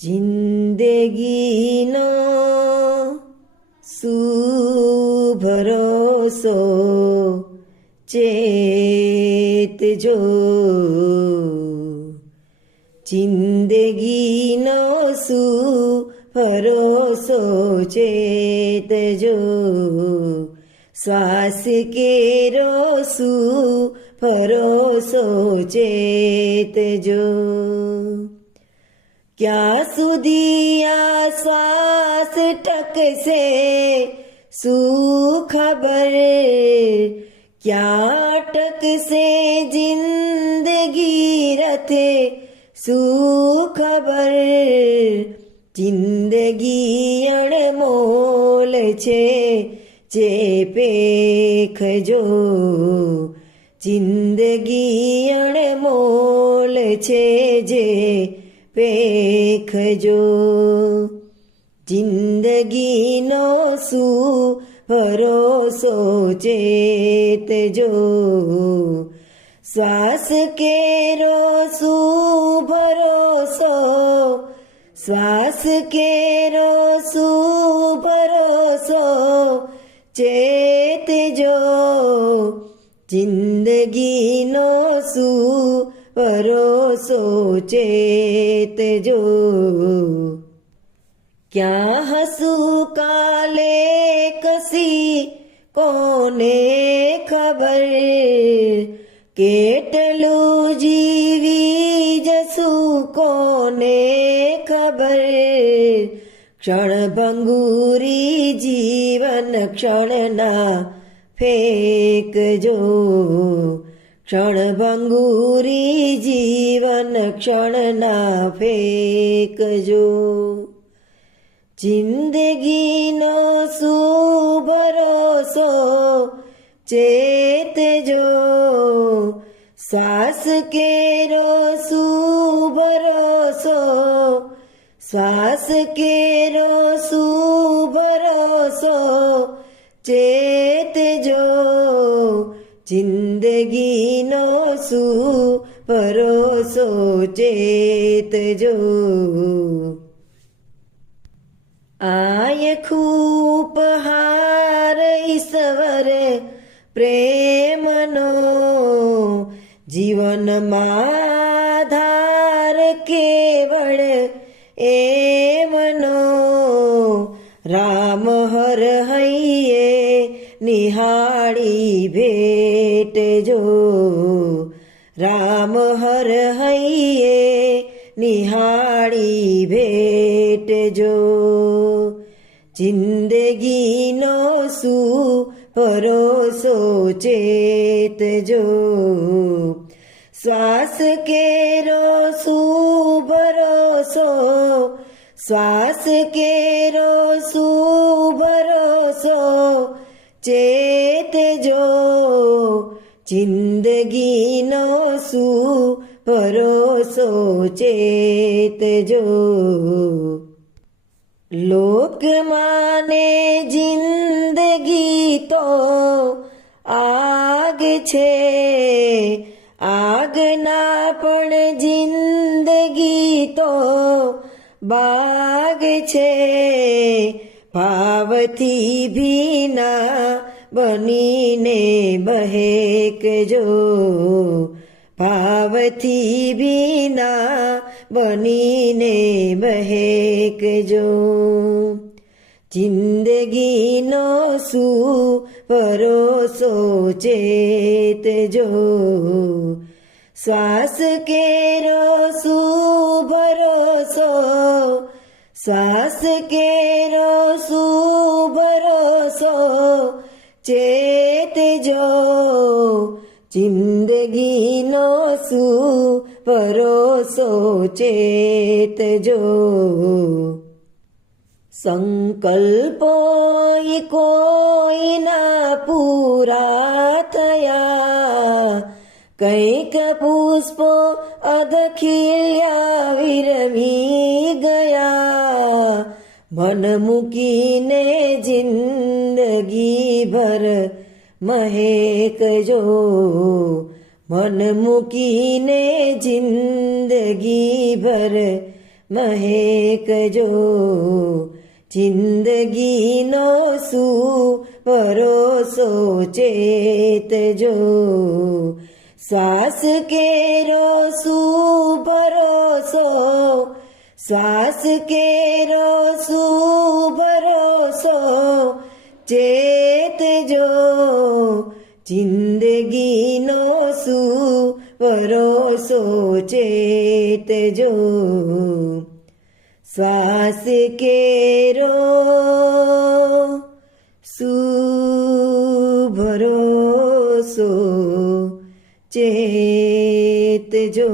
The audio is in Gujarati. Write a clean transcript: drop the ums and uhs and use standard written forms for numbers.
જિંદગીનો શું ભરોસો ચેતજો, જિંદગીનો શું ભરોસો ચેતજો, શ્વાસ કેરો શું ભરોસો ચેતજો, ક્યાં સુધી આ શ્વાસ ટકશે શું ખબર, ક્યાં ટકશે જિંદગી રથે શું ખબર, જિંદગી અણમોલ છે જે પેખજો, જિંદગી અણમોલ છે જે પેખજો, જિંદગીનો શું ભરોસો ચેતજો, શ્વાસ કેરો શું ભરોસો, શ્વાસ કેરો શું ભરોસો ચેતજો, જિંદગીનો શું ભરોસો ચેતજો, ક્યાં હસું કાલે કસી કોને ખબર, કેટલું જીવી જશું કોને ખબર, ક્ષણભંગુરી જીવન ક્ષણના ફેંકજો, ક્ષણભંગુરી જીવન ક્ષણના ફેંકજો, જિંદગીનો શું ભરોસો ચેતજો, શ્વાસ કેરો શું ભરોસો, શ્વાસ કેરો શું ભરોસો ચેતજો, જિંદગીનો શું ભરોસો ચેતજો, આયખું ઉપહાર ઈશ્વર પ્રેમનો, જીવનમાં આધાર કેવળ એમનો, રામ હર હૈયે નિહાળી ભેટજો, રામ હર હૈયે નિહાળી ભેટજો, જિંદગીનો શું ભરોસો ચેતજો, શ્વાસ કેરો શું ભરોસો, શ્વાસ કેરો શું ભરોસો ચેતજો, જિંદગીનો શું ભરોસો ચેતજો, લોકમાને જિંદગી તો આગ છે, આગના પણ જિંદગી તો બાગ છે, ભાવથી ભીના બનીને બહેકજો, ભાવથી ભીના બનીને બહેકજો, જિંદગીનો શું ભરોસો ચેતજો, શ્વાસ કેરો શું ભરોસો, શ્વાસ કેરો શું ભરોસો ચેતજો, જિંદગીનો શું ભરોસો ચેતજો, સંકલ્પો કોઈના પૂરા થયા, કંઈક પુષ્પો અધખિલ્યા વિરમી ગયા, મન મૂકીને જિંદગી ભર મહેકજો, મન મૂકીને જિંદગી ભર મહેકજો. જિંદગીનો શું ભરોસો ચેતજો. શ્વાસ કેરો શું ભરોસો, શ્વાસ કેરો શું ભરોસો ચેતજો. જિંદગીનો શું ભરોસો ચેતજો. શ્વાસ કેરો શું ભરોસો ચેતજો.